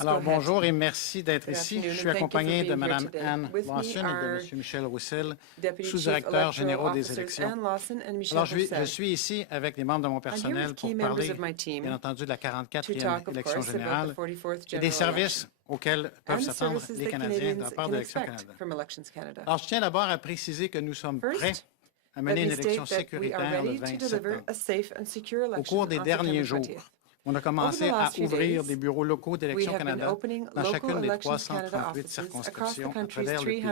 Alors, bonjour et merci d'être ici. Je suis accompagné de Mme Anne Lawson et de M. Michel Roussel, sous-directeurs généraux des élections. Alors, je suis ici avec les membres de mon personnel pour parler, bien entendu, de la 44e élection générale et des services auxquels peuvent s'attendre les Canadiens de la part d'Élections Canada. Alors, je tiens d'abord à préciser que nous sommes prêts à mener une élection sécuritaire le 20 septembre. Au cours des derniers jours, on a commencé à ouvrir des bureaux locaux d'Élections Canada dans chacune des 338 circonscriptions à travers le pays.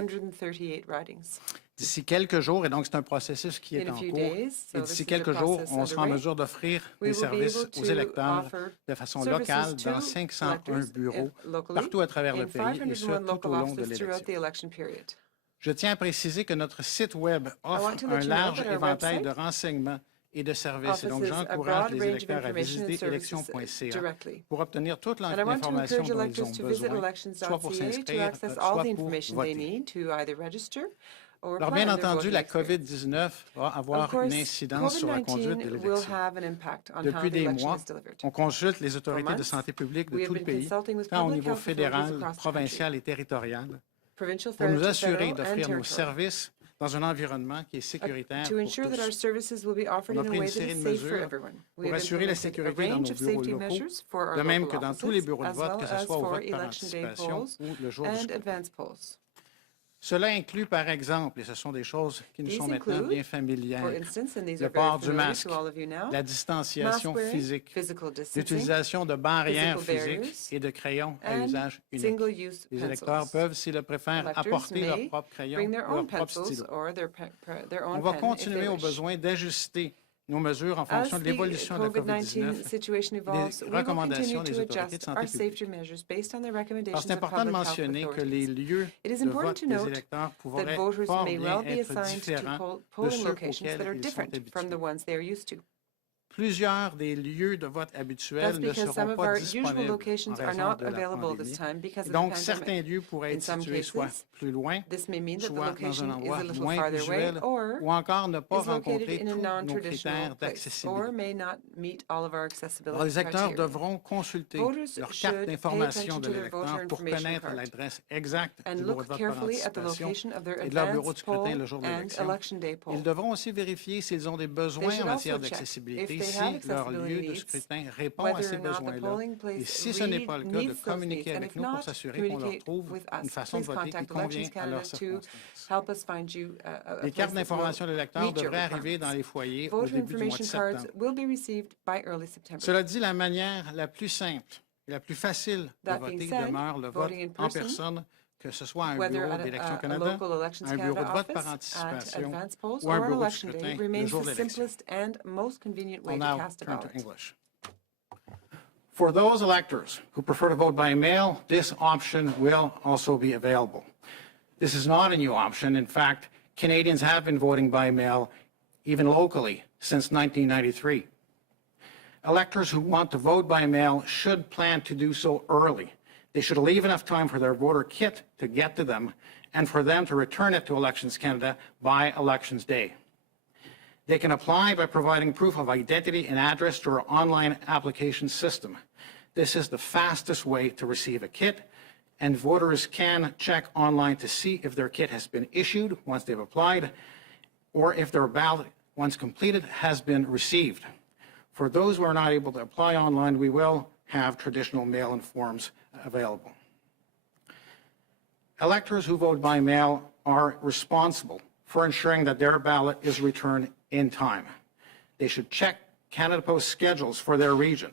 D'ici quelques jours, et donc c'est un processus qui est en cours, et d'ici quelques jours, on sera en mesure d'offrir des services aux électeurs de façon locale dans 501 bureaux partout à travers le pays, et ce tout au long de l'élection. Je tiens à préciser que notre site Web offre un large éventail de renseignements et de services. Et donc, j'encourage les électeurs à visiter élections.ca pour obtenir toute l'information dont ils ont besoin, soit pour s'inscrire, soit pour voter. Alors, bien entendu, la COVID-19 va avoir une incidence sur la conduite de l'élection. Depuis des mois, on consulte les autorités de santé publique de tout le pays, tant au niveau fédéral, provincial et territorial, pour nous assurer d'offrir nos services dans un environnement qui est sécuritaire pour tous. On a pris une série de mesures pour assurer la sécurité dans nos bureaux locaux, de même que dans tous les bureaux de vote, que ce soit au vote par anticipation ou le jour du scrutin. Cela inclut, par exemple, et ce sont des choses qui nous sont maintenant bien familières, le port du masque, la distanciation physique, l'utilisation de barrières physiques et de crayons à usage unique. Les électeurs peuvent, s'ils le préfèrent, apporter leur propre crayon ou leur propre stylo. On va continuer au besoin d'ajuster nos mesures en fonction de l'évolution de la COVID-19 et des recommandations des autorités de santé publique. Alors, c'est important de mentionner que les lieux de vote des électeurs pourraient fort bien être différents de ceux auxquels ils sont habitués. Plusieurs des lieux de vote habituels ne seront pas disponibles en raison de la pandémie. Donc, certains lieux pourraient être situés soit plus loin, soit dans un endroit moins visuel, ou encore ne pas rencontrer tous nos critères d'accessibilité. Alors, les électeurs devront consulter leur carte d'information de l'électeur pour connaître l'adresse exacte du bureau de vote par anticipation et de leur bureau de scrutin le jour de l'élection. Ils devront aussi vérifier s'ils ont des besoins en matière d'accessibilité, si leur lieu de scrutin répond à ces besoins-là. Et si ce n'est pas le cas, de communiquer avec nous pour s'assurer qu'on leur trouve une façon de voter qui convient à leurs circonstances. Les cartes d'information de l'électeur devraient arriver dans les foyers au début du mois de septembre. Cela dit, la manière la plus simple et la plus facile de voter demeure le vote en personne, que ce soit un bureau d'Élections Canada, un bureau de vote par anticipation ou un bureau de scrutin le jour de l'élection. I'll now turn to English. For those electors who prefer to vote by mail, this option will also be available. This is not a new option. In fact, Canadians have been voting by mail, even locally, since 1993. Electors who want to vote by mail should plan to do so early. They should leave enough time for their voter kit to get to them and for them to return it to Elections Canada by Elections Day. They can apply by providing proof of identity and address to our online application system. This is the fastest way to receive a kit, and voters can check online to see if their kit has been issued once they've applied or if their ballot, once completed, has been received. For those who are not able to apply online, we will have traditional mail-in forms available. Electors who vote by mail are responsible for ensuring that their ballot is returned in time. They should check Canada Post schedules for their region.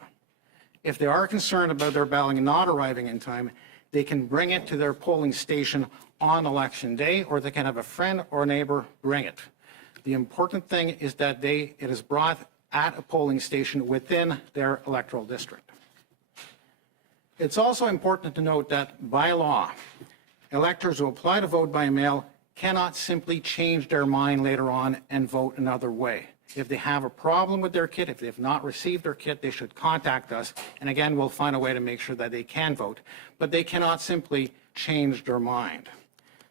If they are concerned about their ballot not arriving in time, they can bring it to their polling station on Election Day, or they can have a friend or neighbor bring it. The important thing is that it is brought at a polling station within their electoral district. It's also important to note that by law, electors who apply to vote by mail cannot simply change their mind later on and vote another way. If they have a problem with their kit, if they have not received their kit, they should contact us. And again, we'll find a way to make sure that they can vote. But they cannot simply change their mind.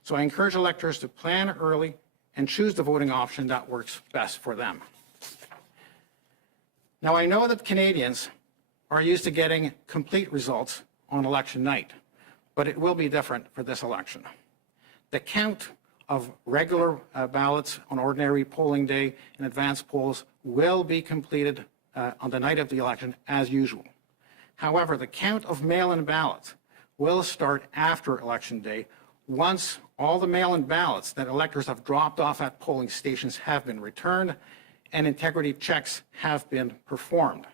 So I encourage electors to plan early and choose the voting option that works best for them. Now, I know that Canadians are used to getting complete results on election night, but it will be different for this election. The count of regular ballots on ordinary polling day and advance polls will be completed on the night of the election as usual. However, the count of mail-in ballots will start after Election Day once all the mail-in ballots that electors have dropped off at polling stations have been returned and integrity checks have been performed.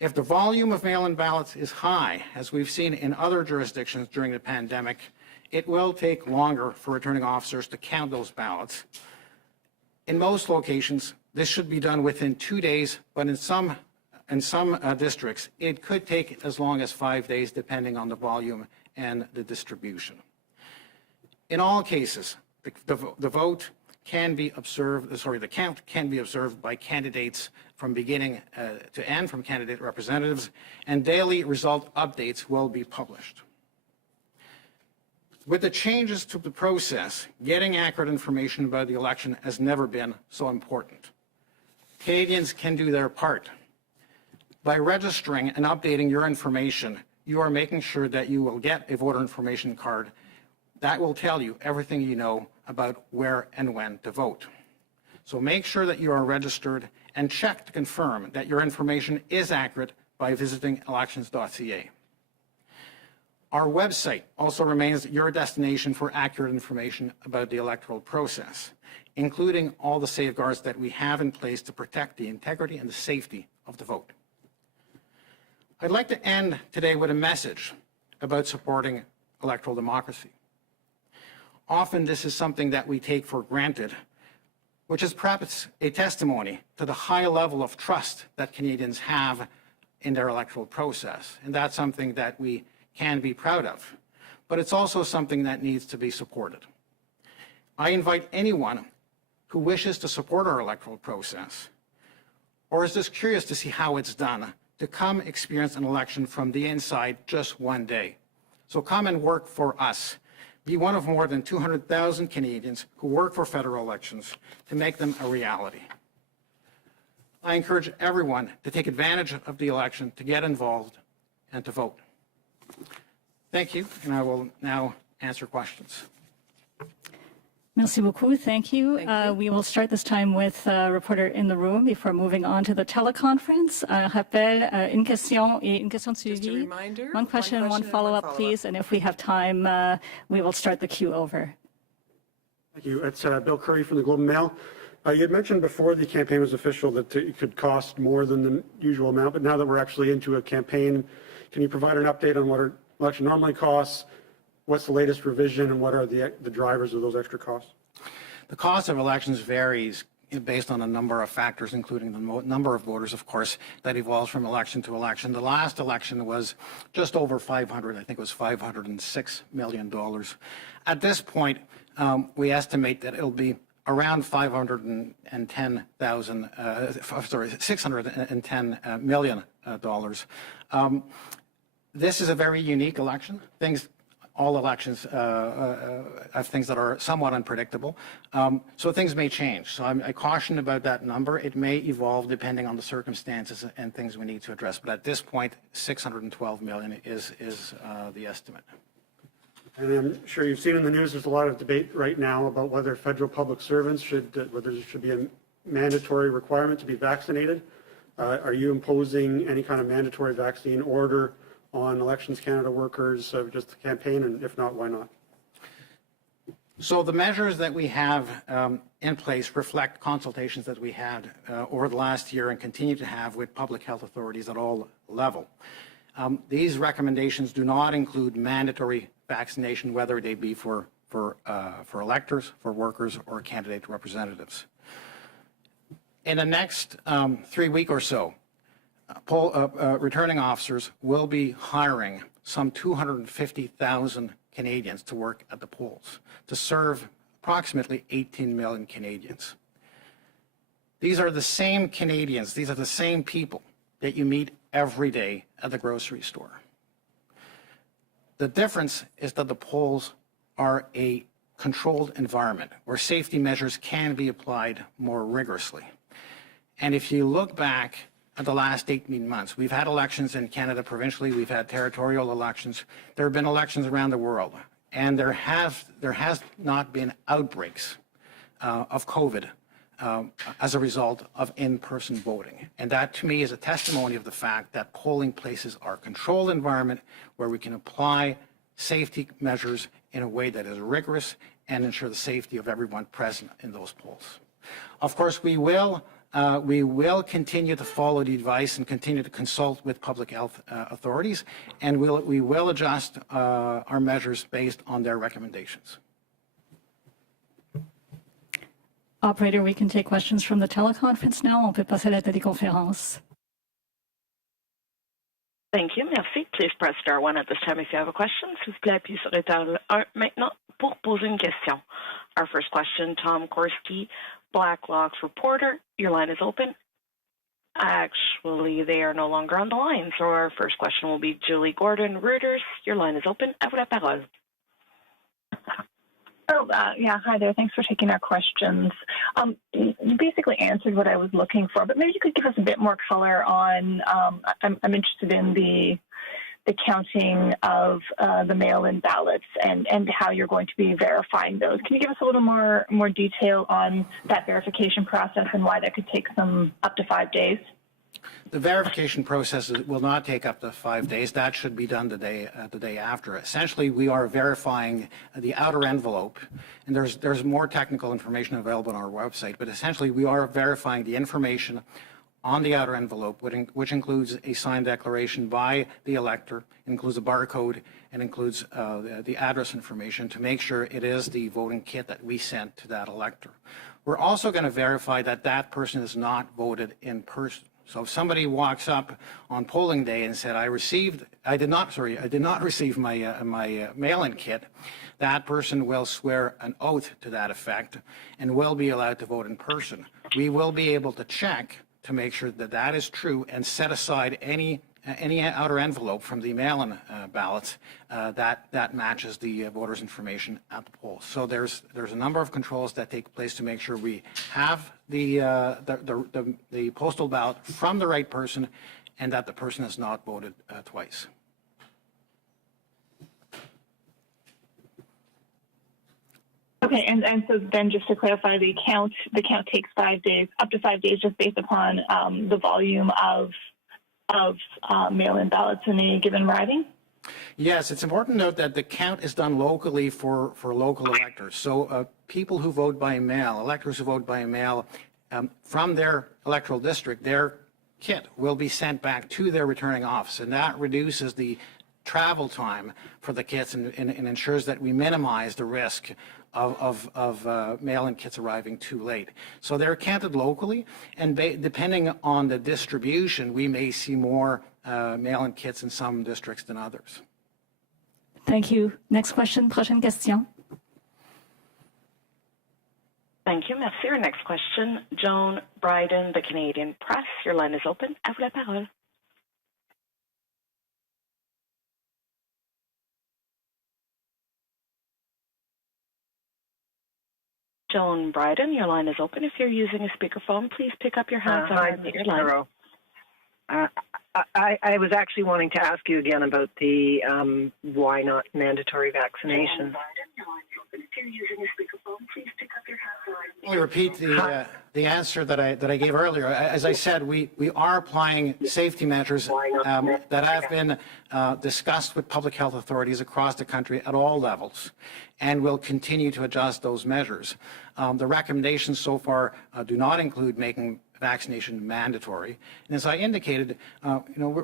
If the volume of mail-in ballots is high, as we've seen in other jurisdictions during the pandemic, it will take longer for returning officers to count those ballots. In most locations, this should be done within 2 days, but in some districts, it could take as long as 5 days, depending on the volume and the distribution. In all cases, the vote can be observed, the count can be observed by candidates from beginning to end, from candidate representatives, and daily result updates will be published. With the changes to the process, getting accurate information about the election has never been so important. Canadians can do their part. By registering and updating your information, you are making sure that you will get a voter information card that will tell you everything you know about where and when to vote. So make sure that you are registered and check to confirm that your information is accurate by visiting elections.ca. Our website also remains your destination for accurate information about the electoral process, including all the safeguards that we have in place to protect the integrity and the safety of the vote. I'd like to end today with a message about supporting electoral democracy. Often this is something that we take for granted, which is perhaps a testimony to the high level of trust that Canadians have in their electoral process. And that's something that we can be proud of. But it's also something that needs to be supported. I invite anyone who wishes to support our electoral process, or is just curious to see how it's done, to come experience an election from the inside just one day. So come and work for us. Be one of more than 200,000 Canadians who work for federal elections to make them a reality. I encourage everyone to take advantage of the election, to get involved, and to vote. Thank you, and I will now answer questions. Merci beaucoup. Thank you. We will start this time with a reporter in the room before moving on to the teleconference. Rappel, une question et une question de suivi. One question, one follow-up, please. And if we have time, we will start the queue over. Thank you. It's Bill Curry from the Globe and Mail. You had mentioned before the campaign was official that it could cost more than the usual amount, but now that we're actually into a campaign, can you provide an update on what our election normally costs? What's the latest revision, and what are the drivers of those extra costs? The cost of elections varies based on a number of factors, including the number of voters, of course, that evolves from election to election. The last election was just over 500, I think it was $506 million. At this point, we estimate that it'll be around $610 million. This is a very unique election. All elections have things that are somewhat unpredictable, so things may change. So I caution about that number. It may evolve depending on the circumstances and things we need to address. But at this point, $612 million is the estimate. And I'm sure you've seen in the news there's a lot of debate right now about whether federal public servants whether there should be a mandatory requirement to be vaccinated. Are you imposing any kind of mandatory vaccine order on Elections Canada workers just the campaign, and if not, why not? So the measures that we have in place reflect consultations that we had over the last year and continue to have with public health authorities at all levels. These recommendations do not include mandatory vaccination, whether they be for electors, for workers, or candidate representatives. In the next 3 weeks or so, returning officers will be hiring some 250,000 Canadians to work at the polls to serve approximately 18 million Canadians. These are the same Canadians, these are the same people that you meet every day at the grocery store. The difference is that the polls are a controlled environment where safety measures can be applied more rigorously. And if you look back the last 18 months. We've had elections in Canada provincially. We've had territorial elections. There have been elections around the world. And there has not been outbreaks of COVID as a result of in-person voting. And that, to me, is a testimony of the fact that polling places are a controlled environment where we can apply safety measures in a way that is rigorous and ensure the safety of everyone present in those polls. Of course, we will continue to follow the advice and continue to consult with public health authorities, and we will adjust our measures based on their recommendations. Operator, we can take questions from the teleconference now. On peut passer à la téléconférence. Thank you. Merci. Please press star 1 at this time if you have a question. S'il vous plaît, appuyez sur étoile 1 maintenant pour poser une question. Our first question, Tom Korski, Blacklock's reporter. Your line is open. Actually, they are no longer on the line. So our first question will be Julie Gordon, Reuters. Your line is open. À vous la parole. Yeah, hi there. Thanks for taking our questions. You basically answered what I was looking for, but maybe you could give us a bit more color on, I'm interested in the counting of the mail-in ballots and how you're going to be verifying those. Can you give us a little more detail on that verification process and why that could take up to 5 days? The verification process will not take up to 5 days. That should be done the day after. Essentially, we are verifying the outer envelope, and there's more technical information available on our website, but essentially we are verifying the information on the outer envelope, which includes a signed declaration by the elector, includes a barcode, and includes the address information to make sure it is the voting kit that we sent to that elector. We're also going to verify that that person is not voted in person. So if somebody walks up on polling day and said, I did not receive my mail-in kit, that person will swear an oath to that effect and will be allowed to vote in person. We will be able to check to make sure that that is true and set aside any outer envelope from the mail-in ballots that matches the voters' information at the polls. So there's a number of controls that take place to make sure we have the postal ballot from the right person and that the person has not voted twice. Okay, and so then just to clarify, the count takes 5 days, up to 5 days, just based upon the volume of mail-in ballots in a given riding? Yes, it's important to note that the count is done locally for local electors. So people who vote by mail, electors who vote by mail from their electoral district, their kit will be sent back to their returning office, and that reduces the travel time for the kits and ensures that we minimize the risk of mail-in kits arriving too late. So they're counted locally, and depending on the distribution, we may see more mail-in kits in some districts than others. Thank you. Next question, prochaine question. Thank you. Merci. Our next question, Joan Bryden, The Canadian Press. Your line is open. À vous la parole. Joan Bryden, your line is open. If you're using a speakerphone, please pick up your handset and unmute your line. I was actually wanting to ask you again about the why not mandatory vaccination. Let me repeat the answer that I gave earlier. As I said, we are applying safety measures that have been discussed with public health authorities across the country at all levels, and will continue to adjust those measures. The recommendations so far do not include making vaccination mandatory. And as I indicated,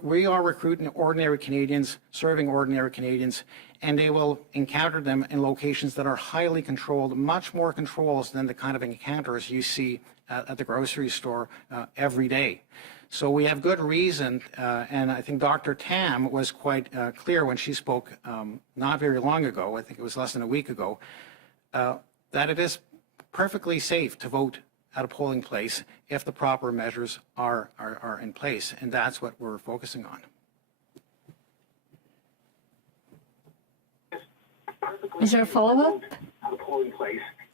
we are recruiting ordinary Canadians, serving ordinary Canadians, and they will encounter them in locations that are highly controlled, much more controls than the kind of encounters you see at the grocery store every day. So we have good reason, and I think Dr. Tam was quite clear when she spoke not very long ago, I think it was less than a week ago, that it is perfectly safe to vote at a polling place if the proper measures are in place, and that's what we're focusing on. Is there a follow-up?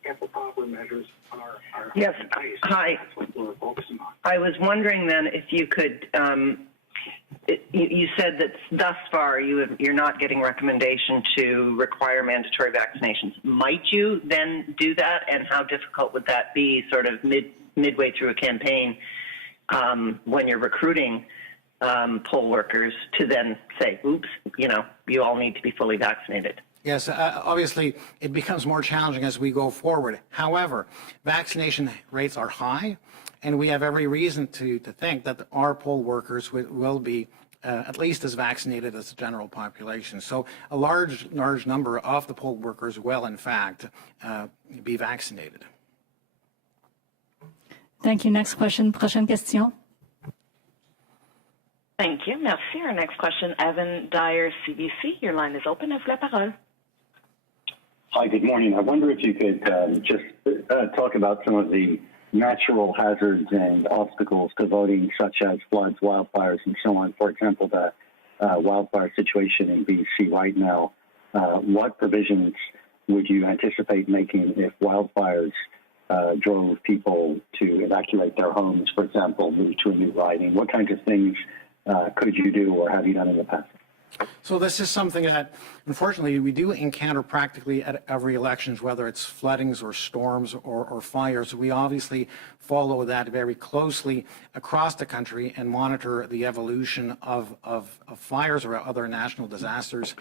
if the proper measures are Yes. in place. Hi. That's what we're focusing on. I was wondering then if you could, you said that thus far you're not getting recommendation to require mandatory vaccinations. Might you then do that, and how difficult would that be sort of midway through a campaign when you're recruiting poll workers to then say, oops, you all need to be fully vaccinated? Yes, obviously, it becomes more challenging as we go forward. However, vaccination rates are high, and we have every reason to think that our poll workers will be at least as vaccinated as the general population. So a large number of the poll workers will, in fact, be vaccinated. Thank you. Next question. Prochaine question. Thank you. Merci. Our next question, Evan Dyer, CBC. Your line is open. À vous la parole. Hi, good morning. I wonder if you could just talk about some of the natural hazards and obstacles to voting, such as floods, wildfires, and so on. For example, the wildfire situation in BC right now. What provisions would you anticipate making if wildfires drove people to evacuate their homes, for example, move to a new riding? What kinds of things could you do or have you done in the past? So this is something that, unfortunately, we do encounter practically at every elections, whether it's floodings or storms or fires. We obviously follow that very closely across the country and monitor the evolution of fires or other national disasters,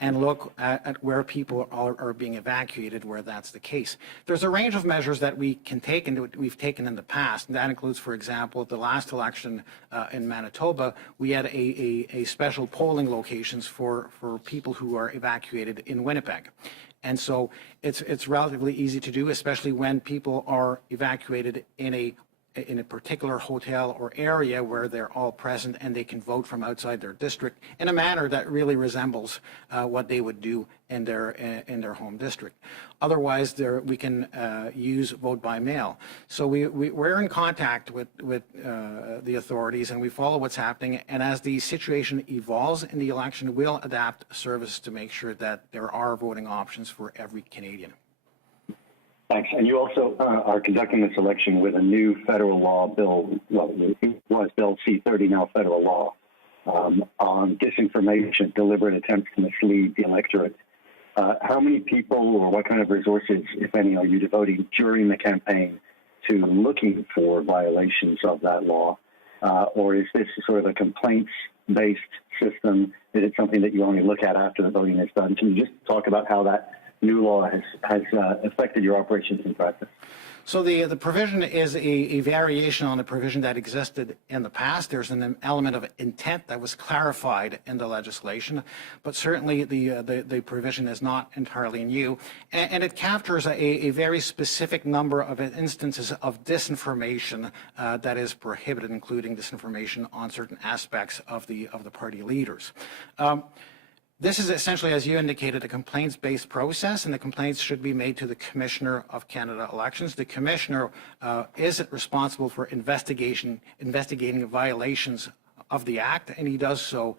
and look at where people are being evacuated, where that's the case. There's a range of measures that we can take and we've taken in the past. And that includes, for example, the last election in Manitoba, we had a special polling locations for people who are evacuated in Winnipeg. And so it's relatively easy to do, especially when people are evacuated in a particular hotel or area where they're all present and they can vote from outside their district in a manner that really resembles what they would do in their home district. Otherwise, we can use vote by mail. So we're in contact with the authorities, and we follow what's happening. And as the situation evolves in the election, we'll adapt services to make sure that there are voting options for every Canadian. Thanks. And you also are conducting this election with a new federal law bill, well, it was Bill C-30, now federal law, on disinformation, deliberate attempts to mislead the electorate. How many people or what kind of resources, if any, are you devoting during the campaign to looking for violations of that law? Or is this sort of a complaints-based system? Is it something that you only look at after the voting is done? Can you just talk about how that new law has affected your operations in practice? So the provision is a variation on a provision that existed in the past. There's an element of intent that was clarified in the legislation, but certainly the provision is not entirely new. And it captures a very specific number of instances of disinformation that is prohibited, including disinformation on certain aspects of the party leaders. This is essentially, as you indicated, a complaints-based process, and the complaints should be made to the Commissioner of Canada Elections. The Commissioner is responsible for investigating violations of the Act, and he does so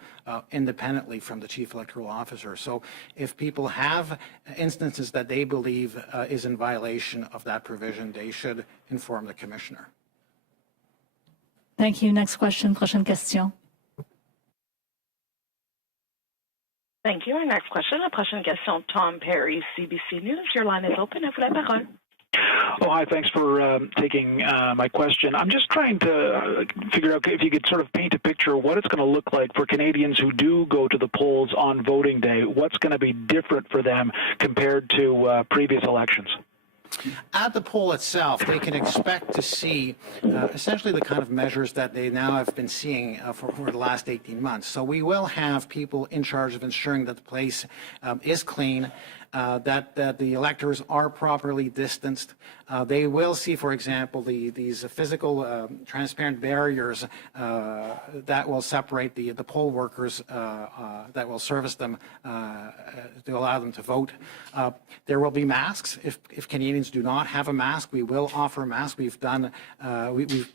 independently from the Chief Electoral Officer. So if people have instances that they believe is in violation of that provision, they should inform the Commissioner. Thank you. Next question. Prochaine question. Thank you. Our next question, la prochaine question, Tom Perry, CBC News. Your line is open. À vous la parole. Oh, hi. Thanks for taking my question. I'm just trying to figure out if you could sort of paint a picture of what it's going to look like for Canadians who do go to the polls on voting day. What's going to be different for them compared to previous elections? At the poll itself, they can expect to see essentially the kind of measures that they now have been seeing for the last 18 months. So we will have people in charge of ensuring that the place is clean, that the electors are properly distanced. They will see, for example, these physical transparent barriers that will separate the poll workers that will service them to allow them to vote. There will be masks if Canadians Canadians do not have a mask, we will offer a mask. We've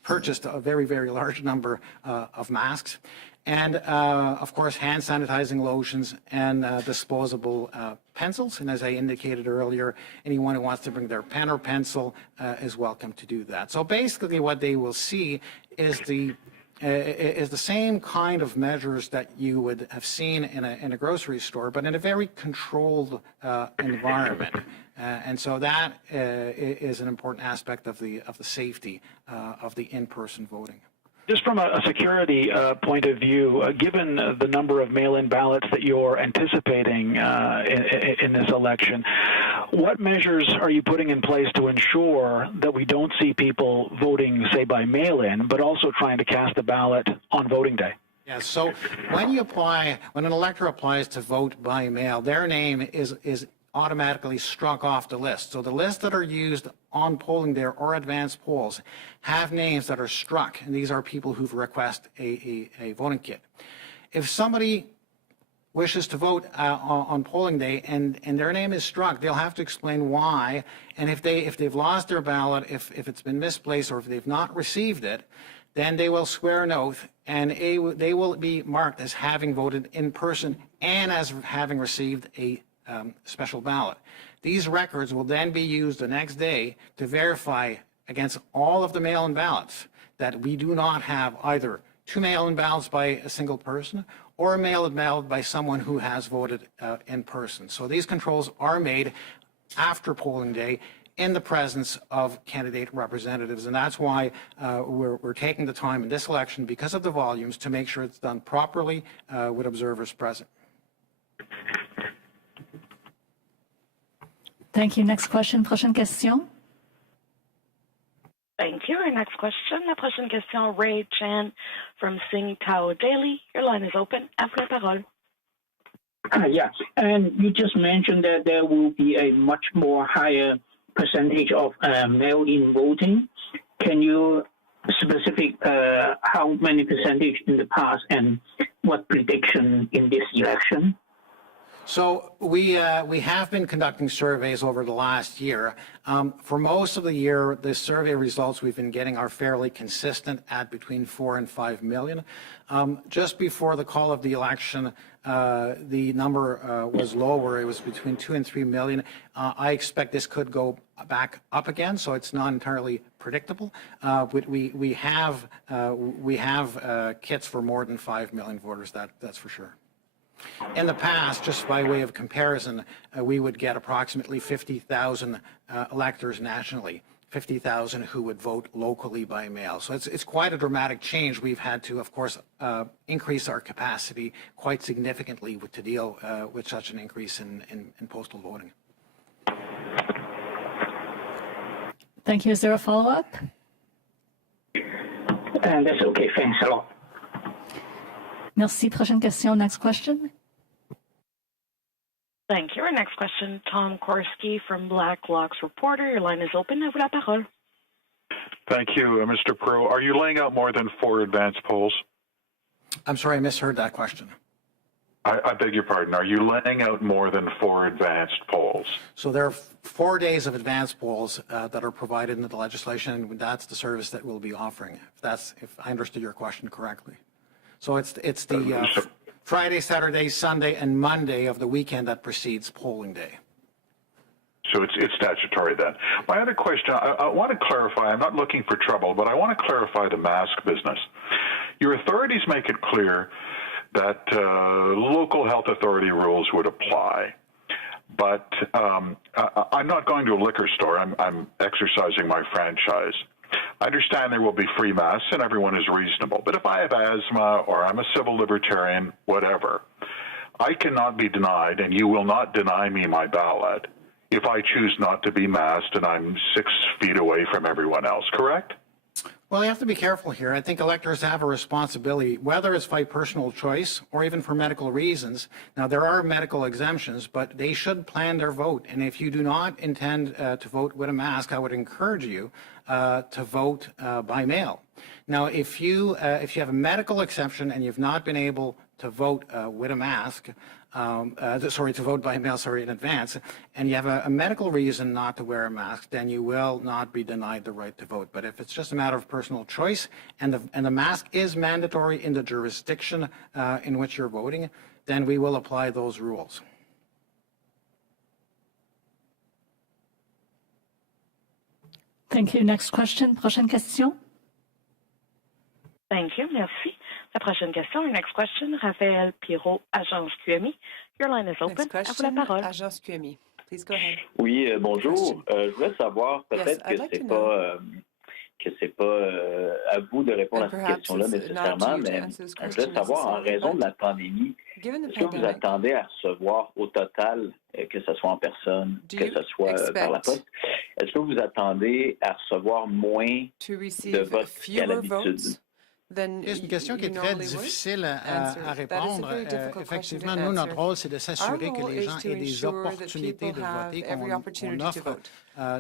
purchased a very, very large number of masks. And, of course, hand sanitizing lotions and disposable pencils. And as I indicated earlier, anyone who wants to bring their pen or pencil is welcome to do that. So basically what they will see is the same kind of measures that you would have seen in a grocery store, but in a very controlled environment. And so that is an important aspect of the safety of the in-person voting. Just from a security point of view, given the number of mail-in ballots that you're anticipating in this election, what measures are you putting in place to ensure that we don't see people voting, say, by mail-in, but also trying to cast a ballot on voting day? Yes. So when an elector applies to vote by mail, their name is automatically struck off the list. So the lists that are used on polling day or advanced polls have names that are struck, and these are people who've requested a voting kit. If somebody wishes to vote on polling day and their name is struck, they'll have to explain why, and if they've lost their ballot, if it's been misplaced, or if they've not received it, then they will swear an oath, and they will be marked as having voted in person and as having received a special ballot. These records will then be used the next day to verify against all of the mail-in ballots that we do not have either two mail-in ballots by a single person or a mail-in ballot by someone who has voted in person. So these controls are made after polling day in the presence of candidate representatives, and that's why we're taking the time in this election, because of the volumes, to make sure it's done properly with observers present. Thank you. Next question. Prochaine question. Thank you. Our next question. La prochaine question, Ray Chan from Sing Tao Daily. Your line is open. À vous la parole. Yes, and you just mentioned that there will be a much more higher percentage of mail-in voting. Can you specific how many percentage in the past and what prediction in this election? So we have been conducting surveys over the last year. For most of the year, the survey results we've been getting are fairly consistent at between 4 and 5 million. Just before the call of the election, the number was lower. It was between 2 and 3 million. I expect this could go back up again, so it's not entirely predictable. But we have kits for more than 5 million voters. That's for sure. In the past, just by way of comparison, we would get approximately 50,000 electors nationally, 50,000 who would vote locally by mail. So it's quite a dramatic change. We've had to, of course, increase our capacity quite significantly to deal with such an increase in postal voting. Thank you. Is there a follow-up? That's okay. Thanks a lot. Merci. Prochaine question. Next question. Thank you. Our next question, Tom Korski from Blacklock's Reporter. Your line is open. À vous la parole. Thank you, Mr. Pro. Are you laying out more than 4 advanced polls? I'm sorry, I misheard that question. I beg your pardon. Are you laying out more than 4 advanced polls? So there are 4 days of advanced polls that are provided in the legislation, and that's the service that we'll be offering, if I understood your question correctly. So it's the Friday, Saturday, Sunday, and Monday of the weekend that precedes polling day. So it's statutory then. My other question, I want to clarify, I'm not looking for trouble, but I want to clarify the mask business. Your authorities make it clear that local health authority rules would apply. But I'm not going to a liquor store. I'm exercising my franchise. I understand there will be free masks and everyone is reasonable. But if I have asthma or I'm a civil libertarian, whatever, I cannot be denied, and you will not deny me my ballot if I choose not to be masked and I'm 6 feet away from everyone else, correct? Well, you have to be careful here. I think electors have a responsibility, whether it's by personal choice or even for medical reasons. Now, there are medical exemptions, but they should plan their vote. And if you do not intend to vote with a mask, I would encourage you to vote by mail. Now, if you have a medical exception and you've not been able to vote with a mask, to vote by mail, in advance, and you have a medical reason not to wear a mask, then you will not be denied the right to vote. But if it's just a matter of personal choice and the mask is mandatory in the jurisdiction in which you're voting, then we will apply those rules. Thank you. Next question. Prochaine question. Thank you. Merci. La prochaine question, our next question, Raphaël Pirot, Agence QMI. Your line is open. Next question, à vous la parole. Agence QMI. Please go ahead. Oui, bonjour. Je voulais savoir, peut-être que c'est pas à vous de répondre à cette question-là nécessairement, mais je voulais savoir, en raison de la pandémie, est-ce que vous attendez à recevoir au total, que ce soit en personne, que ce soit par la poste, est-ce que vous attendez à recevoir moins de votes qu'à l'habitude? C'est une question qui est très difficile à répondre. Effectivement, nous, notre rôle, c'est de s'assurer que les gens aient des opportunités de voter, qu'on offre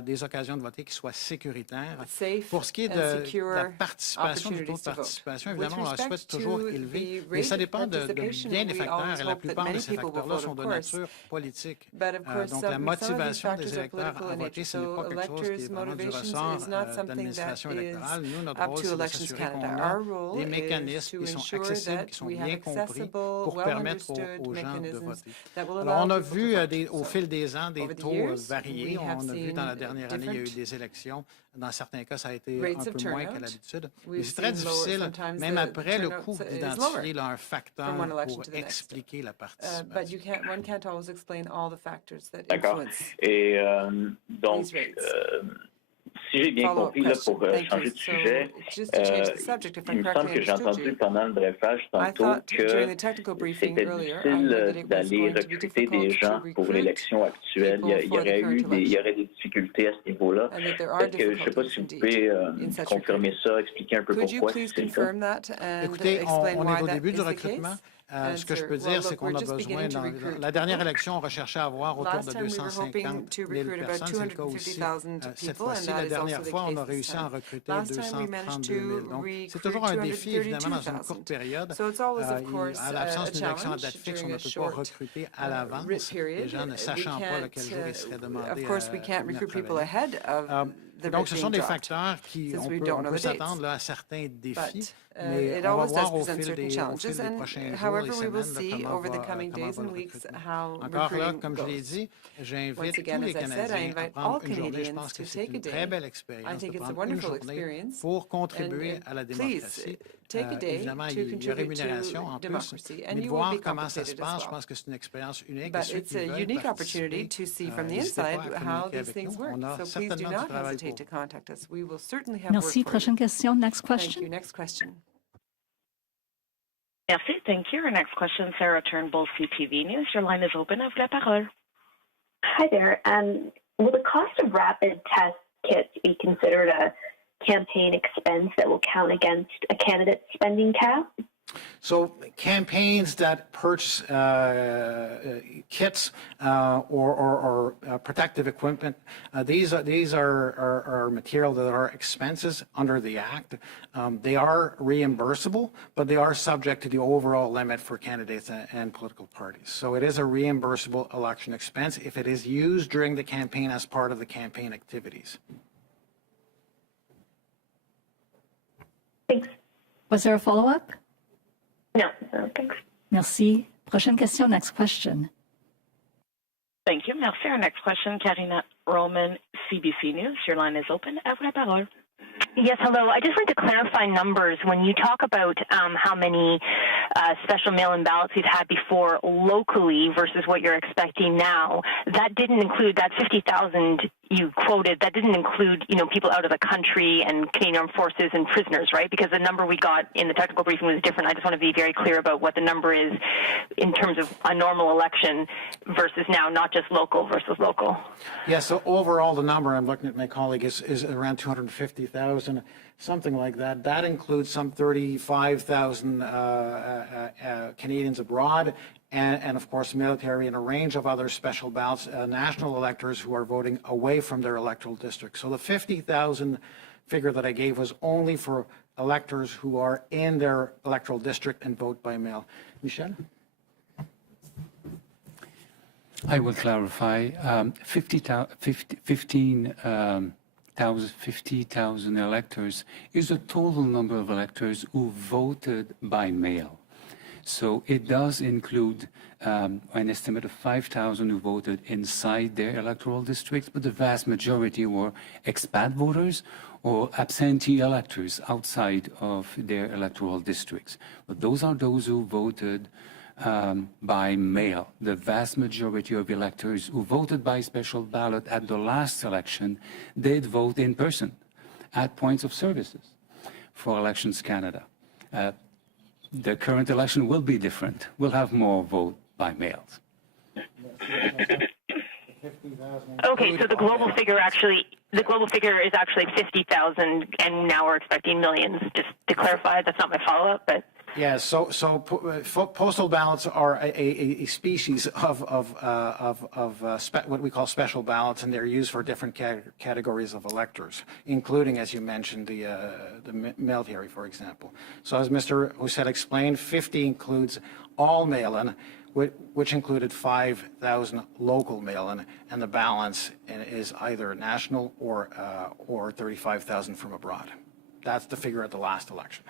des occasions de voter qui soient sécuritaires. Pour ce qui est de la participation, du taux de participation, évidemment, on la souhaite toujours élever, mais ça dépend de bien des facteurs, et la plupart de ces facteurs-là sont de nature politique. Donc, la motivation des électeurs à voter, ce n'est pas quelque chose qui est vraiment du ressort de l'administration électorale. Nous, notre rôle, c'est de s'assurer qu'on a des mécanismes qui sont accessibles, qui sont bien compris pour permettre aux gens de voter. Alors, on a vu au fil des ans des taux variés. On a vu dans la dernière année, il y a eu des élections. Dans certains cas, ça a été un peu moins qu'à l'habitude. Mais c'est très difficile, même après le coup, d'identifier un facteur pour expliquer la participation. D'accord. Et donc, si j'ai bien compris, là, pour changer de sujet, il me semble que j'ai entendu pendant le brefage tantôt que c'était difficile d'aller recruter des gens pour l'élection actuelle. Il y aurait des difficultés à ce niveau-là. Peut-être que, je ne sais pas si vous pouvez confirmer ça, expliquer un peu pourquoi c'est le cas. Écoutez, on est au début du recrutement. Ce que je peux dire, c'est qu'on a besoin, dans la dernière élection, on recherchait à avoir autour de 250 000 personnes. C'est le cas aussi cette fois-ci. La dernière fois, on a réussi à en recruter 232 000. Donc, c'est toujours un défi, évidemment, dans une courte période. À l'absence d'une élection à date fixe, on ne peut pas recruter à l'avance, les gens ne sachant pas quel jour ils seraient demandés à venir travailler. Donc, ce sont des facteurs on peut s'attendre à certains défis, mais on va voir au fil des prochains jours et semaines comment va le recrutement. Encore là, comme je l'ai dit, j'invite tous les Canadiens à prendre une journée. Je pense que c'est une très belle expérience de prendre une journée pour contribuer à la démocratie. Évidemment, il y a rémunération en plus, mais de voir comment ça se passe, je pense que c'est une expérience unique. Et ceux qui veulent participer, n'hésitez pas à communiquer avec nous. On a certainement du travail pour to contact us. We will certainly have Merci. Prochaine question. Next question. Thank you. Next question. Merci. Thank you. Our next question, Sarah Turnbull, CTV News. Your line is open. À vous la parole. Hi there. Will the cost of rapid test kits be considered a campaign expense that will count against a candidate's spending cap? So campaigns that purchase kits or protective equipment, these are material that are expenses under the Act. They are reimbursable, but they are subject to the overall limit for candidates and political parties. So it is a reimbursable election expense if it is used during the campaign as part of the campaign activities. Thanks. Was there a follow-up? No, thanks. Merci. Prochaine question. Next question. Thank you. Merci. Our next question, Karina Roman, CBC News. Your line is open. À vous la parole. Yes, hello. I just want to clarify numbers. When you talk about how many special mail-in ballots you've had before locally versus what you're expecting now, that didn't include that 50,000 you quoted. That didn't include, people out of the country and Canadian Armed Forces and prisoners, right? Because the number we got in the technical briefing was different. I just want to be very clear about what the number is in terms of a normal election versus now, not just local versus local. Yeah, so overall, the number, I'm looking at my colleague, is around 250,000, something like that. That includes some 35,000 Canadians abroad, and of course military and a range of other special ballots, national electors who are voting away from their electoral district. So the 50,000 figure that I gave was only for electors who are in their electoral district and vote by mail. Michel? I will clarify. 50,000 electors is the total number of electors who voted by mail. So it does include an estimate of 5,000 who voted inside their electoral districts, but the vast majority were expat voters or absentee electors outside of their electoral districts. But those are those who voted by mail. The vast majority of electors who voted by special ballot at the last election did vote in person at points of services for Elections Canada. The current election will be different. We'll have more vote by mails. Okay, so the global figure is actually 50,000, and now we're expecting millions. Just to clarify, that's not my follow-up, but. Yeah, so postal ballots are a species of what we call special ballots, and they're used for different categories of electors, including, as you mentioned, the military, for example. So as Mr. Roussel explained, 50 includes all mail-in, which included 5,000 local mail-in, and the balance is either national or 35,000 from abroad. That's the figure at the last election.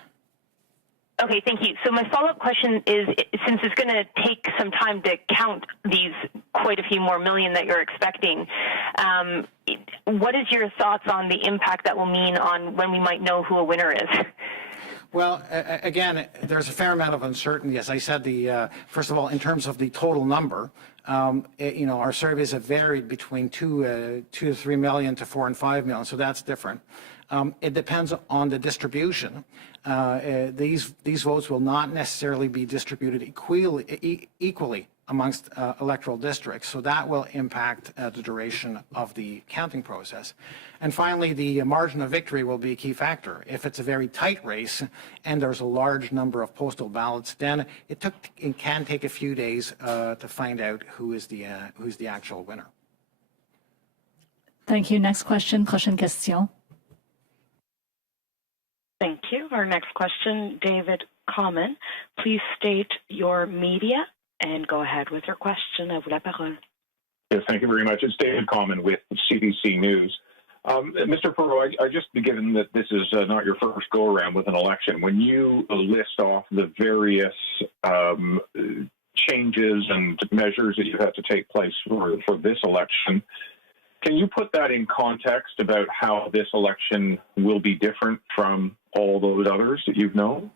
Okay, thank you. So my follow-up question is, since it's going to take some time to count these quite a few more million that you're expecting, what is your thoughts on the impact that will mean on when we might know who a winner is? Well, again, there's a fair amount of uncertainty. As I said, first of all, in terms of the total number, our surveys have varied between 2 to 3 million to 4 and 5 million, so that's different. It depends on the distribution. These votes will not necessarily be distributed equally amongst electoral districts, so that will impact the duration of the counting process. And finally, the margin of victory will be a key factor. If it's a very tight race and there's a large number of postal ballots, then it can take a few days to find out who's the actual winner. Thank you. Next question. Prochaine question. Thank you. Our next question, David Common. Please state your media and go ahead with your question. À vous la parole. Yes, thank you very much. It's David Common with CBC News. Mr. Perot, I just, given that this is not your first go-around with an election, when you list off the various changes and measures that you have to take place for this election, can you put that in context about how this election will be different from all those others that you've known?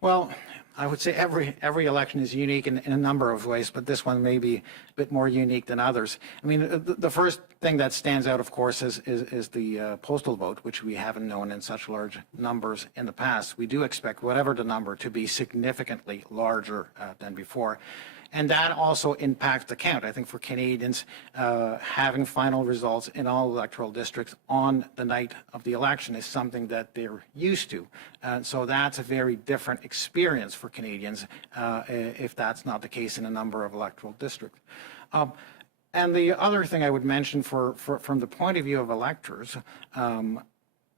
Well, I would say every election is unique in a number of ways, but this one may be a bit more unique than others. I mean, the first thing that stands out, of course, is the postal vote, which we haven't known in such large numbers in the past. We do expect whatever the number to be significantly larger than before. And that also impacts the count. I think for Canadians, having final results in all electoral districts on the night of the election is something that they're used to. So that's a very different experience for Canadians if that's not the case in a number of electoral districts. And the other thing I would mention from the point of view of electors,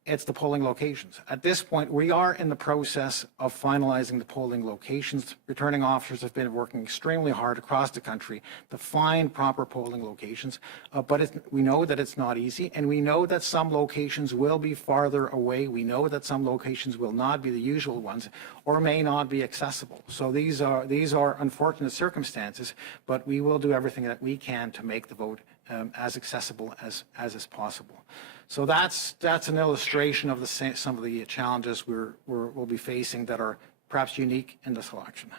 it's the polling locations. At this point, we are in the process of finalizing the polling locations. Returning officers have been working extremely hard across the country to find proper polling locations, but we know that it's not easy, and we know that some locations will be farther away. We know that some locations will not be the usual ones or may not be accessible. So these are unfortunate circumstances, but we will do everything that we can to make the vote as accessible as is possible. So that's an illustration of some of the challenges we'll be facing that are perhaps unique in this election.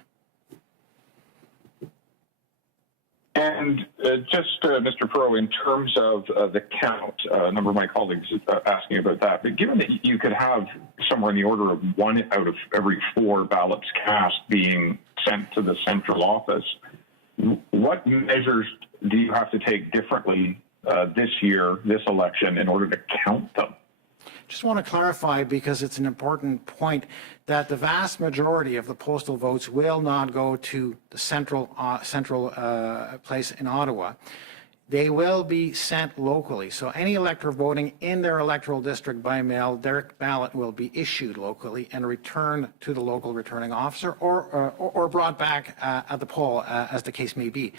And Mr. Perot, in terms of the count, a number of my colleagues are asking about that, but given that you could have somewhere in the order of 1 out of every 4 ballots cast being sent to the central office, what measures do you have to take differently this year, this election, in order to count them? Just want to clarify, because it's an important point, that the vast majority of the postal votes will not go to the central place in Ottawa. They will be sent locally. So any elector voting in their electoral district by mail, their ballot will be issued locally and returned to the local returning officer or brought back at the poll, as the case may be.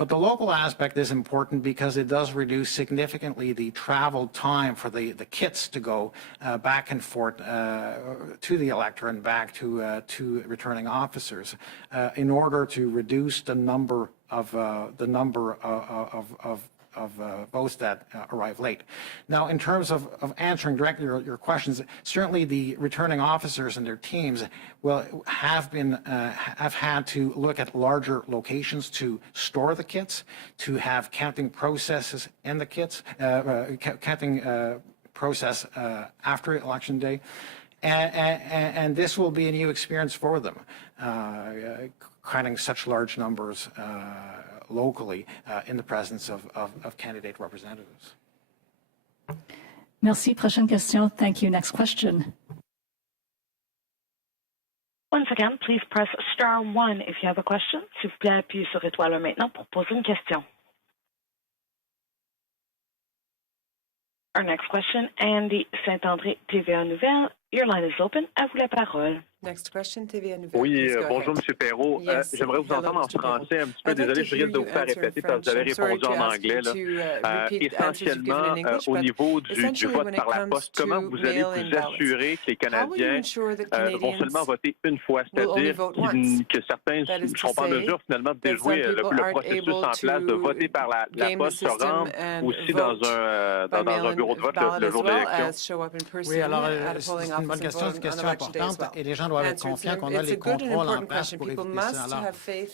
But the local aspect is important because it does reduce significantly the travel time for the kits to go back and forth to the elector and back to returning officers in order to reduce the number of votes that arrive late. Now, in terms of answering directly your questions, certainly the returning officers and their teams have had to look at larger locations to store the kits, to have counting processes in the kits, counting process after Election Day. And this will be a new experience for them, counting such large numbers locally in the presence of candidate representatives. Merci. Prochaine question. Thank you. Next question. Once again, please press star 1 if you have a question. S'il vous plaît, appuyez sur étoile maintenant pour poser une question. Our next question, Andy Saint-André, TVA Nouvelle. Your line is open. À vous la parole. Next question, TVA Nouvelle. Oui, bonjour, M. Perrault. J'aimerais vous entendre en français un petit peu. Désolé, je risque de vous faire répéter parce que vous avez répondu en anglais. Essentiellement, au niveau du vote par la poste, comment vous allez vous assurer que les Canadiens vont seulement voter une fois, c'est-à-dire que certains ne seront pas en mesure finalement de déjouer le processus en place de voter par la poste, se rendre aussi dans un bureau de vote le jour de l'élection? Oui, alors c'est une bonne question, c'est une question importante et les gens doivent être confiants qu'on a les contrôles en place pour éviter ça. Alors,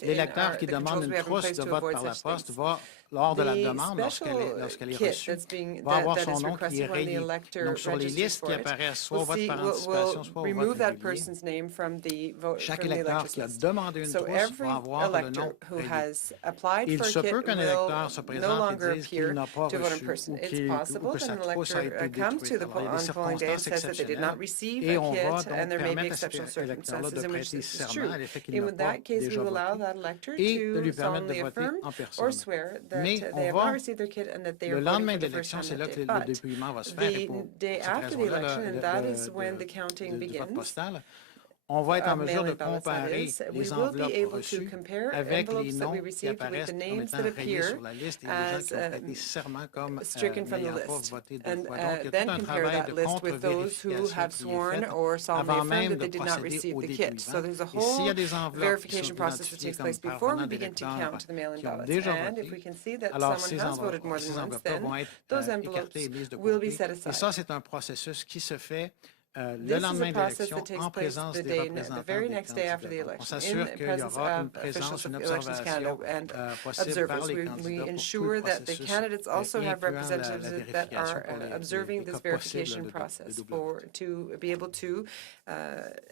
l'électeur qui demande une trousse de vote par la poste va, lors de la demande, lorsqu'elle est reçue, va avoir son nom qui est rayé. Donc, sur les listes qui apparaissent, soit au vote par anticipation, soit au vote régulier, chaque électeur qui a demandé une trousse va avoir le nom rayé. Il se peut qu'un électeur se présente et dise qu'il n'a pas reçu ou que sa trousse a été détruite. Alors, il y a des circonstances exceptionnelles et on va donc permettre à cet électeur-là de prêter serment à l'effet qu'il n'a pas déjà voté et de lui permettre de voter en personne. Mais on va, le lendemain de l'élection, c'est là que le dépouillement va se faire et pour cette raison-là, du vote postal, on va être en mesure de comparer les enveloppes reçues avec les noms qui apparaissent comme étant rayés sur la liste et les gens qui ont prêté serment comme n'ayant pas voté deux fois. Donc, il y a tout un travail de contre-vérification qui est fait avant même de procéder au dépouillement. Et s'il y a des enveloppes qui sont identifiées comme parvenant d'électeurs qui ont déjà voté, alors ces enveloppes-là vont être écartées et mises de côté. Et ça, c'est un processus qui se fait le lendemain de l'élection, en présence des représentants des candidats. On s'assure qu'il y aura une présence, une observation possible par les candidats pour tout le processus, incluant la vérification pour les cas possibles de double vote. To be able to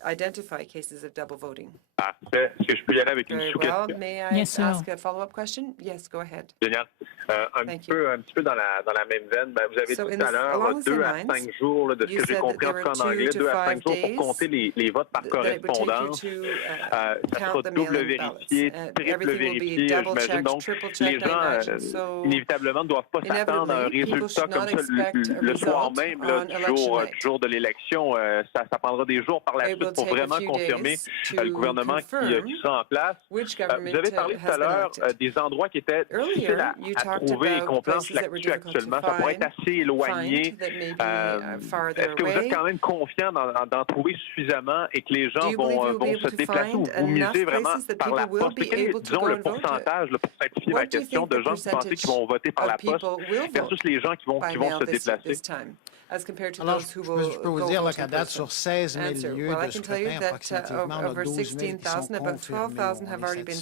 identify cases of double voting. Parfait. Est-ce que je peux y aller avec une sous-question? May I ask a follow-up question? Yes, go ahead. Génial. Un petit peu dans la même veine, vous avez dit tout à l'heure 2 à 5 jours, de ce que j'ai compris en anglais, 2 à 5 jours pour compter les votes par correspondance. Ça sera double vérifié, triple vérifié, j'imagine. Donc, les gens, inévitablement, ne doivent pas s'attendre à un résultat comme ça le soir même du jour de l'élection. Ça prendra des jours par la suite pour vraiment confirmer le gouvernement qui sera en place. Vous avez parlé tout à l'heure des endroits qui étaient difficiles à trouver et qu'on planche là-dessus actuellement. Ça pourrait être assez éloigné. Est-ce que vous êtes quand même confiant d'en trouver suffisamment et que les gens vont se déplacer ou vous misez vraiment par la poste? Quel est, disons, le pourcentage, pour simplifier ma question, de gens qui pensez qu'ils vont voter par la poste versus les gens qui vont se déplacer? Alors, je peux vous dire qu'à date, sur 16 000 lieux de scrutin, approximativement, 12 000 qui sont confirmés.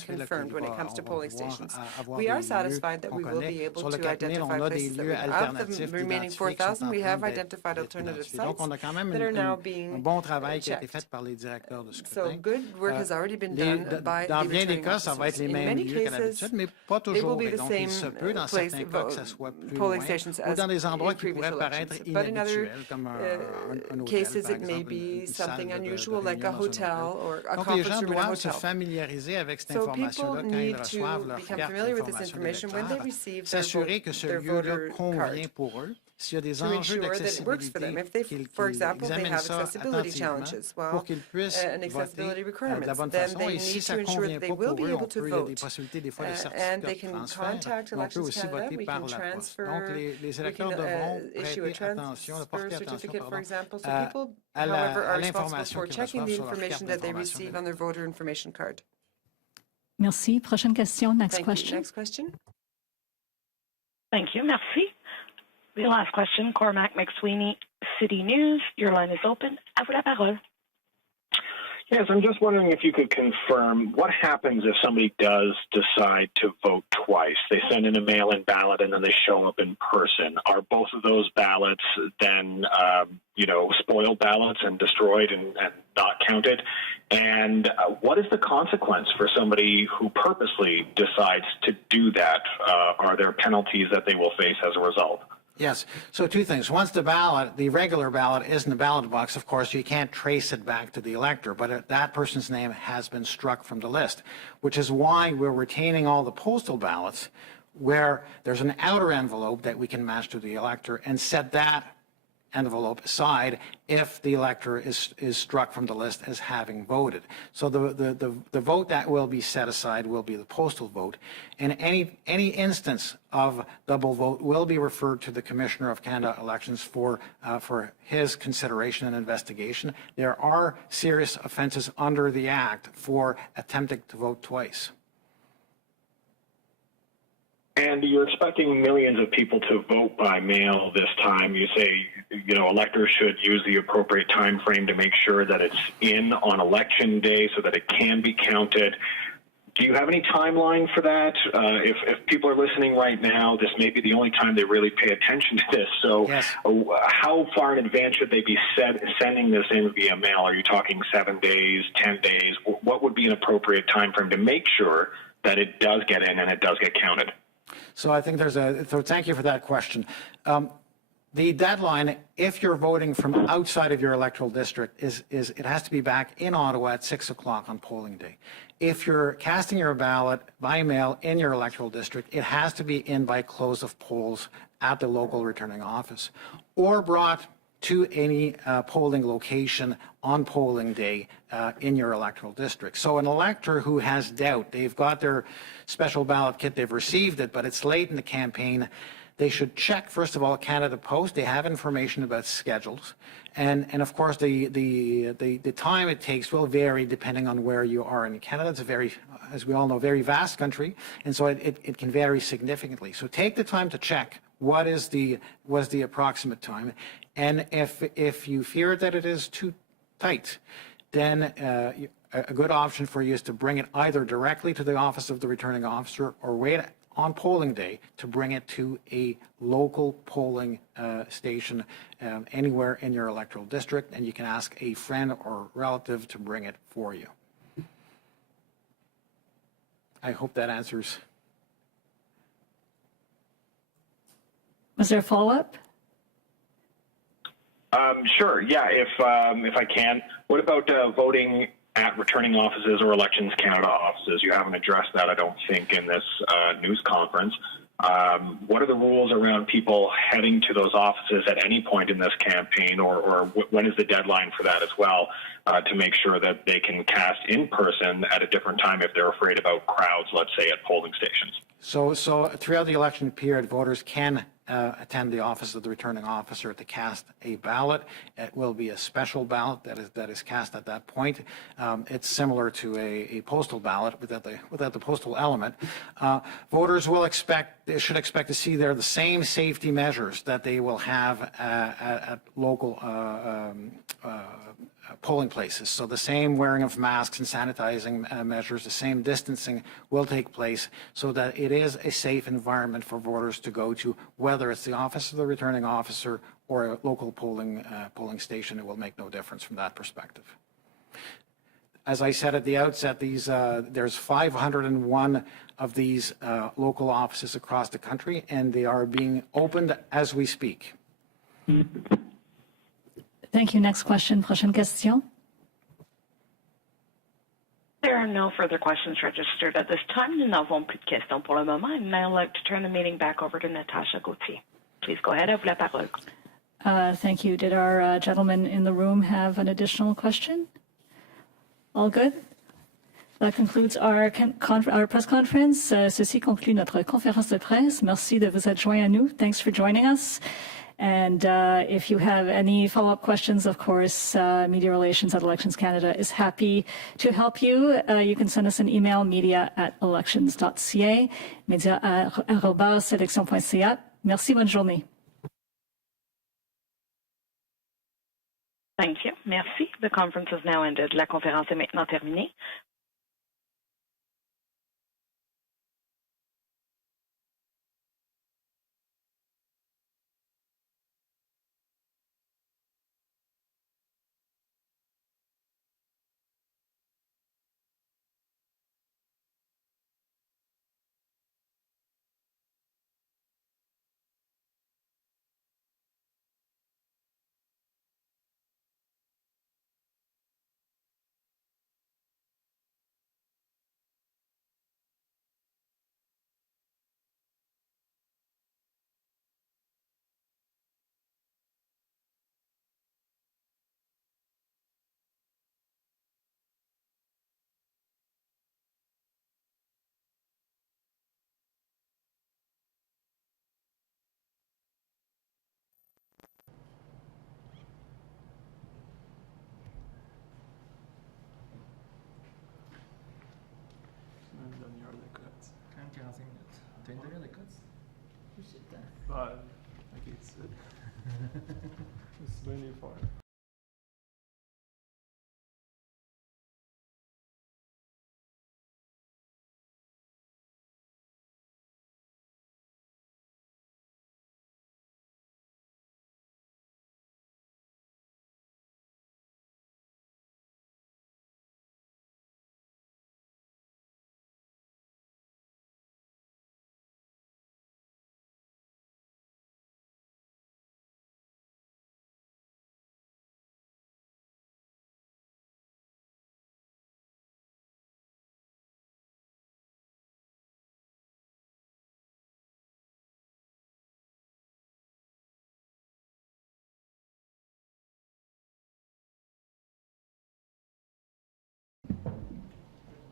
On est satisfait qu'on connaît. Sur le 4 000, on a des lieux alternatifs identifiés qui sont en train d'être identifiés. Donc, on a quand même un bon travail qui a été fait par les directeurs de scrutin. Dans bien des cas, ça va être les mêmes lieux qu'à l'habitude, mais pas toujours. Et donc, il se peut, dans certains cas, que ça soit plus loin ou dans des endroits qui pourraient paraître inhabituels, comme un hôtel, par exemple, une salle de réunion dans un hôtel. Donc, les gens doivent se familiariser avec cette information-là quand ils reçoivent leur carte d'information d'électeur, s'assurer que ce lieu-là convient pour eux. s'il y a des to enjeux ensure that it works for them. If they, for example, they have accessibility challenges, well, and accessibility requirements, then they need to ensure that they will be able to vote. And they can contact Elections Canada. We can transfer, we can issue a transfer certificate, for example. So people, however, are responsible for checking the information that they receive on their voter information card. Merci. Prochaine question. Next Thank question. you. Next question. Thank you. Merci. The last question, Cormac McSweeney, City News. Your line is open. À vous la parole. Yes, I'm just wondering if you could confirm what happens if somebody does decide to vote twice. They send in a mail-in ballot and then they show up in person. Are both of those ballots then, spoiled ballots and destroyed and not counted? And what is the consequence for somebody who purposely decides to do that? Are there penalties that they will face as a result? Yes. So two things. Once the ballot, the regular ballot, is in the ballot box, of course, you can't trace it back to the elector, but that person's name has been struck from the list, which is why we're retaining all the postal ballots where there's an outer envelope that we can match to the elector and set that envelope aside if the elector is struck from the list as having voted. So the vote that will be set aside will be the postal vote. And any instance of double vote will be referred to the Commissioner of Canada Elections for his consideration and investigation. There are serious offences under the Act for attempting to vote twice. And you're expecting millions of people to vote by mail this time. You say, electors should use the appropriate time frame to make sure that it's in on election day so that it can be counted. Do you have any timeline for that? If people are listening right now, this may be the only time they really pay attention to this. So yes. How far in advance should they be sending this in via mail? Are you talking 7 days, 10 days? What would be an appropriate time frame to make sure that it does get in and it does get counted? So I think thank you for that question. The deadline, if you're voting from outside of your electoral district, is it has to be back in Ottawa at 6 o'clock on polling day. If you're casting your ballot by mail in your electoral district, it has to be in by close of polls at the local returning office or brought to any polling location on polling day in your electoral district. So an elector who has doubt, they've got their special ballot kit, they've received it, but it's late in the campaign, they should check, first of all, Canada Post. They have information about schedules. And of course, the time it takes will vary depending on where you are in Canada. It's a very, as we all know, very vast country, and so it can vary significantly. So take the time to check what is the approximate time. And if you fear that it is too tight, then a good option for you is to bring it either directly to the office of the returning officer or wait on polling day to bring it to a local polling station anywhere in your electoral district, and you can ask a friend or relative to bring it for you. I hope that answers. Was there a follow-up? Sure. Yeah, if I can. What about voting at returning offices or Elections Canada offices? You haven't addressed that, I don't think, in this news conference. What are the rules around people heading to those offices at any point in this campaign, or when is the deadline for that as well, to make sure that they can cast in person at a different time if they're afraid about crowds, let's say, at polling stations? So throughout the election period, voters can attend the office of the returning officer to cast a ballot. It will be a special ballot that is cast at that point. It's similar to a postal ballot without the postal element. Voters should expect to see there the same safety measures that they will have at local polling places. So the same wearing of masks and sanitizing measures, the same distancing will take place so that it is a safe environment for voters to go to, whether it's the office of the returning officer or a local polling station. It will make no difference from that perspective. As I said at the outset, there's 501 of these local offices across the country, and they are being opened as we speak. Thank you. Next question. Prochaine question. There are no further questions registered at this time. Nous n'avons plus de questions pour le moment. And now I'd like to turn the meeting back over to Natasha Gauthier. Please go ahead. À vous la parole. Thank you. Did our gentleman in the room have an additional question? All good? That concludes our press conference. Ceci conclut notre conférence de presse. Merci de vous être joint à nous. Thanks for joining us. And if you have any follow-up questions, of course, Media Relations at Elections Canada is happy to help you. You can send us an email, media@elections.ca, media@election.ca. Merci, bonne journée. Thank you. Merci. The conference has now ended. La conférence est maintenant terminée. T'as une demi-heure de cotes? Je sais pas. Ouais, ok, c'est ça. C'est bien les faire.